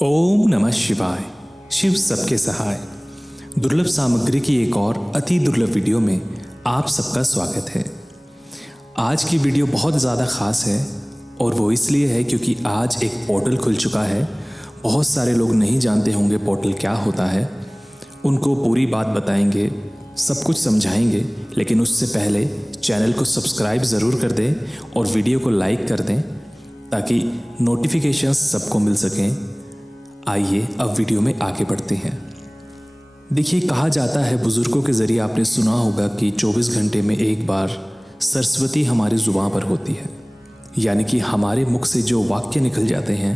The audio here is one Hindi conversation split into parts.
ओम नमः शिवाय। शिव सबके सहाय। दुर्लभ सामग्री की एक और अति दुर्लभ वीडियो में आप सबका स्वागत है। आज की वीडियो बहुत ज़्यादा ख़ास है और वो इसलिए है क्योंकि आज एक पोर्टल खुल चुका है। बहुत सारे लोग नहीं जानते होंगे पोर्टल क्या होता है, उनको पूरी बात बताएंगे, सब कुछ समझाएंगे। लेकिन उससे पहले चैनल को सब्सक्राइब ज़रूर कर दें और वीडियो को लाइक कर दें ताकि नोटिफिकेशंस सबको मिल सकें। आइए अब वीडियो में आगे बढ़ते हैं। देखिए, कहा जाता है, बुजुर्गों के ज़रिए आपने सुना होगा कि 24 घंटे में एक बार सरस्वती हमारी ज़ुबान पर होती है, यानी कि हमारे मुख से जो वाक्य निकल जाते हैं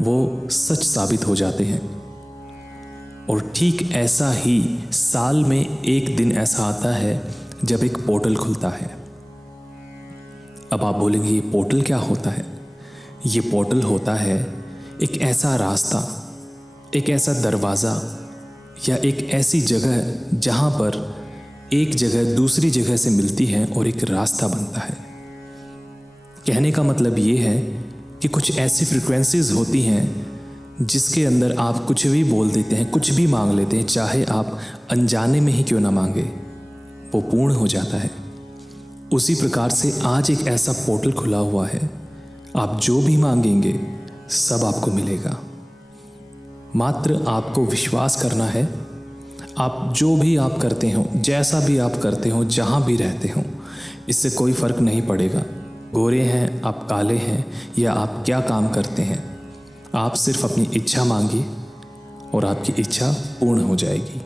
वो सच साबित हो जाते हैं। और ठीक ऐसा ही साल में एक दिन ऐसा आता है जब एक पोर्टल खुलता है। अब आप बोलेंगे ये पोर्टल क्या होता है? ये पोर्टल होता है एक ऐसा रास्ता, एक ऐसा दरवाज़ा या एक ऐसी जगह जहाँ पर एक जगह दूसरी जगह से मिलती है और एक रास्ता बनता है। कहने का मतलब ये है कि कुछ ऐसी फ्रिक्वेंसीज होती हैं जिसके अंदर आप कुछ भी बोल देते हैं, कुछ भी मांग लेते हैं, चाहे आप अनजाने में ही क्यों ना मांगे, वो पूर्ण हो जाता है। उसी प्रकार से आज एक ऐसा पोर्टल खुला हुआ है, आप जो भी मांगेंगे सब आपको मिलेगा। मात्र आपको विश्वास करना है। आप जो भी आप करते हो, जैसा भी आप करते हो, जहाँ भी रहते हो, इससे कोई फ़र्क नहीं पड़ेगा। गोरे हैं, आप काले हैं, या आप क्या काम करते हैं, आप सिर्फ अपनी इच्छा मांगिए और आपकी इच्छा पूर्ण हो जाएगी।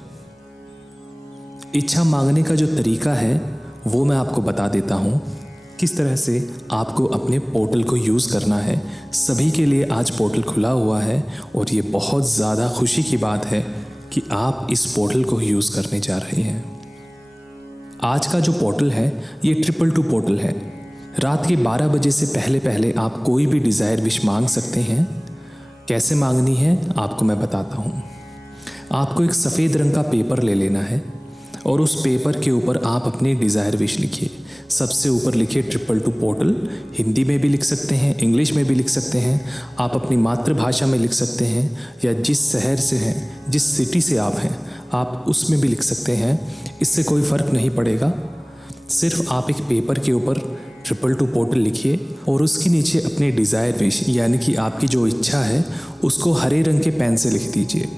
इच्छा मांगने का जो तरीका है वो मैं आपको बता देता हूँ, किस तरह से आपको अपने पोर्टल को यूज़ करना है। सभी के लिए आज पोर्टल खुला हुआ है और ये बहुत ज़्यादा खुशी की बात है कि आप इस पोर्टल को यूज़ करने जा रहे हैं। आज का जो पोर्टल है ये 222 पोर्टल है। रात के 12 बजे से पहले पहले आप कोई भी डिज़ायर विश मांग सकते हैं। कैसे मांगनी है आपको मैं बताता हूँ। आपको एक सफ़ेद रंग का पेपर ले लेना है और उस पेपर के ऊपर आप अपनी डिज़ायर विश लिखिए। सबसे ऊपर लिखिए 222 पोर्टल। हिंदी में भी लिख सकते हैं, इंग्लिश में भी लिख सकते हैं, आप अपनी मातृभाषा में लिख सकते हैं, या जिस शहर से हैं, जिस सिटी से आप हैं, आप उसमें भी लिख सकते हैं। इससे कोई फ़र्क नहीं पड़ेगा। सिर्फ आप एक पेपर के ऊपर 222 पोर्टल लिखिए और उसके नीचे अपनी डिज़ायर विश, यानी कि आपकी जो इच्छा है, उसको हरे रंग के पेन से लिख दीजिए।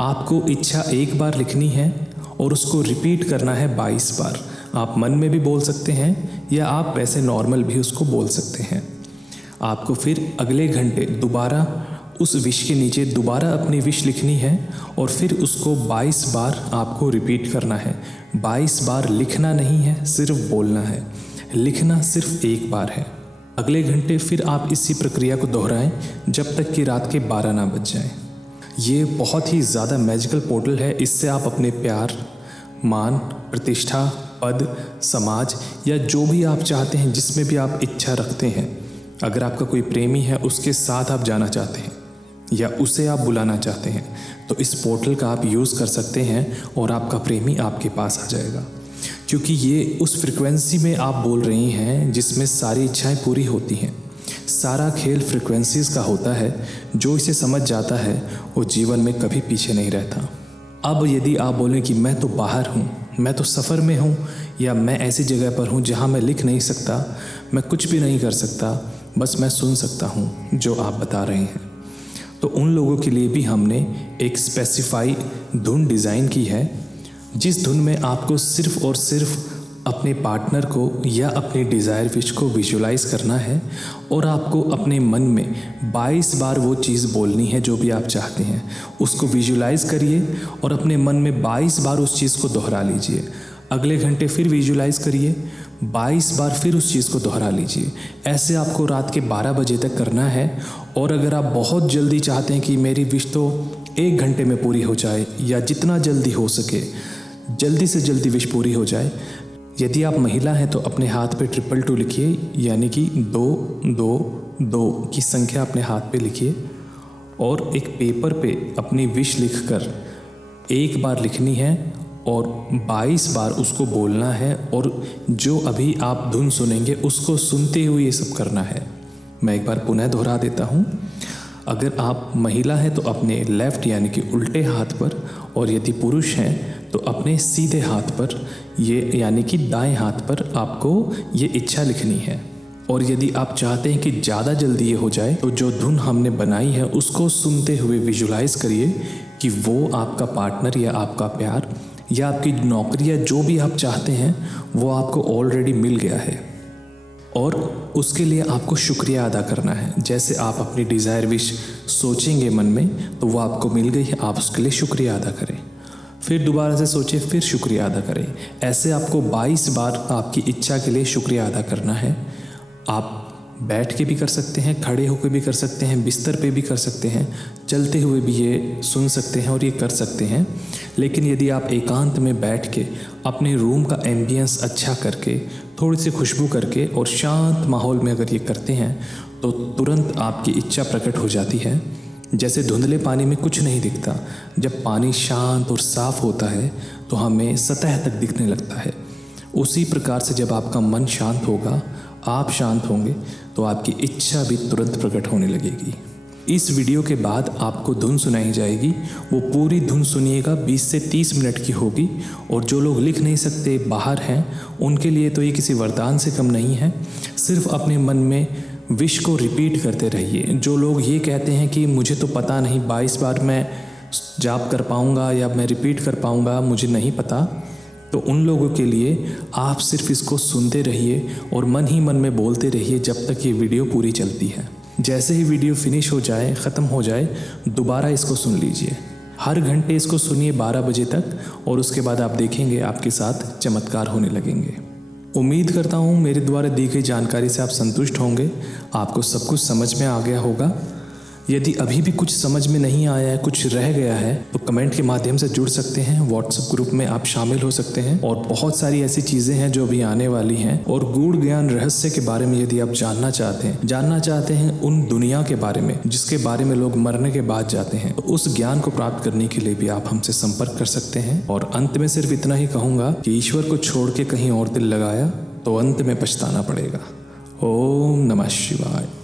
आपको इच्छा एक बार लिखनी है और उसको रिपीट करना है 22 बार। आप मन में भी बोल सकते हैं या आप वैसे नॉर्मल भी उसको बोल सकते हैं। आपको फिर अगले घंटे दोबारा उस विश के नीचे दोबारा अपनी विश लिखनी है और फिर उसको 22 बार आपको रिपीट करना है। 22 बार लिखना नहीं है, सिर्फ बोलना है। लिखना सिर्फ एक बार है। अगले घंटे फिर आप इसी प्रक्रिया को दोहराएं जब तक कि रात के 12 ना बज जाएं। ये बहुत ही ज़्यादा मैजिकल पोर्टल है। इससे आप अपने प्यार, मान, प्रतिष्ठा, पद, समाज या जो भी आप चाहते हैं, जिसमें भी आप इच्छा रखते हैं, अगर आपका कोई प्रेमी है उसके साथ आप जाना चाहते हैं या उसे आप बुलाना चाहते हैं, तो इस पोर्टल का आप यूज़ कर सकते हैं और आपका प्रेमी आपके पास आ जाएगा। क्योंकि ये उस फ्रिक्वेंसी में आप बोल रही हैं जिसमें सारी इच्छाएं पूरी होती हैं। सारा खेल फ्रिक्वेंसीज़ का होता है। जो इसे समझ जाता है वो जीवन में कभी पीछे नहीं रहता। अब यदि आप बोलें कि मैं तो बाहर हूँ, मैं तो सफ़र में हूँ, या मैं ऐसी जगह पर हूँ जहाँ मैं लिख नहीं सकता, मैं कुछ भी नहीं कर सकता, बस मैं सुन सकता हूँ जो आप बता रहे हैं, तो उन लोगों के लिए भी हमने एक स्पेसिफाई धुन डिज़ाइन की है, जिस धुन में आपको सिर्फ़ और सिर्फ अपने पार्टनर को या अपनी डिज़ायर विश को विजुलाइज़ करना है और आपको अपने मन में 22 बार वो चीज़ बोलनी है जो भी आप चाहते हैं। उसको विजुलाइज़ करिए और अपने मन में 22 बार उस चीज़ को दोहरा लीजिए। अगले घंटे फिर विजुलाइज़ करिए, 22 बार फिर उस चीज़ को दोहरा लीजिए। ऐसे आपको रात के 12 बजे तक करना है। और अगर आप बहुत जल्दी चाहते हैं कि मेरी विश तो 1 घंटे में पूरी हो जाए, या जितना जल्दी हो सके जल्दी से जल्दी विश पूरी हो जाए, यदि आप महिला हैं तो अपने हाथ पे 222 लिखिए, यानी कि 222 की संख्या अपने हाथ पे लिखिए और एक पेपर पे अपनी विश लिखकर एक बार लिखनी है और 22 बार उसको बोलना है। और जो अभी आप धुन सुनेंगे उसको सुनते हुए ये सब करना है। मैं एक बार पुनः दोहरा देता हूँ। अगर आप महिला हैं तो अपने लेफ्ट यानी कि उल्टे हाथ पर, और यदि पुरुष हैं तो अपने सीधे हाथ पर, ये यानी कि दाएं हाथ पर आपको ये इच्छा लिखनी है। और यदि आप चाहते हैं कि ज़्यादा जल्दी ये हो जाए तो जो धुन हमने बनाई है उसको सुनते हुए विजुलाइज करिए कि वो आपका पार्टनर या आपका प्यार या आपकी नौकरी या जो भी आप चाहते हैं वो आपको ऑलरेडी मिल गया है। और उसके लिए आपको शुक्रिया अदा करना है। जैसे आप अपनी डिज़ायर विश सोचेंगे मन में तो वो आपको मिल गई है, आप उसके लिए शुक्रिया अदा करें। फिर दोबारा से सोचिए, फिर शुक्रिया अदा करें। ऐसे आपको 22 बार आपकी इच्छा के लिए शुक्रिया अदा करना है। आप बैठ के भी कर सकते हैं, खड़े होकर भी कर सकते हैं, बिस्तर पे भी कर सकते हैं, चलते हुए भी ये सुन सकते हैं और ये कर सकते हैं। लेकिन यदि आप एकांत में बैठ के अपने रूम का एम्बियंस अच्छा करके, थोड़ी सी खुशबू करके और शांत माहौल में अगर ये करते हैं तो तुरंत आपकी इच्छा प्रकट हो जाती है। जैसे धुंधले पानी में कुछ नहीं दिखता, जब पानी शांत और साफ होता है तो हमें सतह तक दिखने लगता है। उसी प्रकार से जब आपका मन शांत होगा, आप शांत होंगे तो आपकी इच्छा भी तुरंत प्रकट होने लगेगी। इस वीडियो के बाद आपको धुन सुनाई जाएगी, वो पूरी धुन सुनिएगा, 20 से 30 मिनट की होगी। और जो लोग लिख नहीं सकते, बाहर हैं, उनके लिए तो ये किसी वरदान से कम नहीं है। सिर्फ अपने मन में विश को रिपीट करते रहिए। जो लोग ये कहते हैं कि मुझे तो पता नहीं 22 बार मैं जाप कर पाऊँगा या मैं रिपीट कर पाऊँगा, मुझे नहीं पता, तो उन लोगों के लिए आप सिर्फ इसको सुनते रहिए और मन ही मन में बोलते रहिए जब तक ये वीडियो पूरी चलती है। जैसे ही वीडियो फिनिश हो जाए, ख़त्म हो जाए, दोबारा इसको सुन लीजिए। हर घंटे इसको सुनिए 12 बजे तक, और उसके बाद आप देखेंगे आपके साथ चमत्कार होने लगेंगे। उम्मीद करता हूँ मेरे द्वारा दी गई जानकारी से आप संतुष्ट होंगे, आपको सब कुछ समझ में आ गया होगा। यदि अभी भी कुछ समझ में नहीं आया है, कुछ रह गया है, तो कमेंट के माध्यम से जुड़ सकते हैं। व्हाट्सएप ग्रुप में आप शामिल हो सकते हैं। और बहुत सारी ऐसी चीज़ें हैं जो अभी आने वाली हैं। और गूढ़ ज्ञान रहस्य के बारे में यदि आप जानना चाहते हैं उन दुनिया के बारे में जिसके बारे में लोग मरने के बाद जाते हैं, तो उस ज्ञान को प्राप्त करने के लिए भी आप हमसे संपर्क कर सकते हैं। और अंत में सिर्फ इतना ही कहूँगा कि ईश्वर को छोड़ के कहीं और दिल लगाया तो अंत में पछताना पड़ेगा। ओम नमः शिवाय।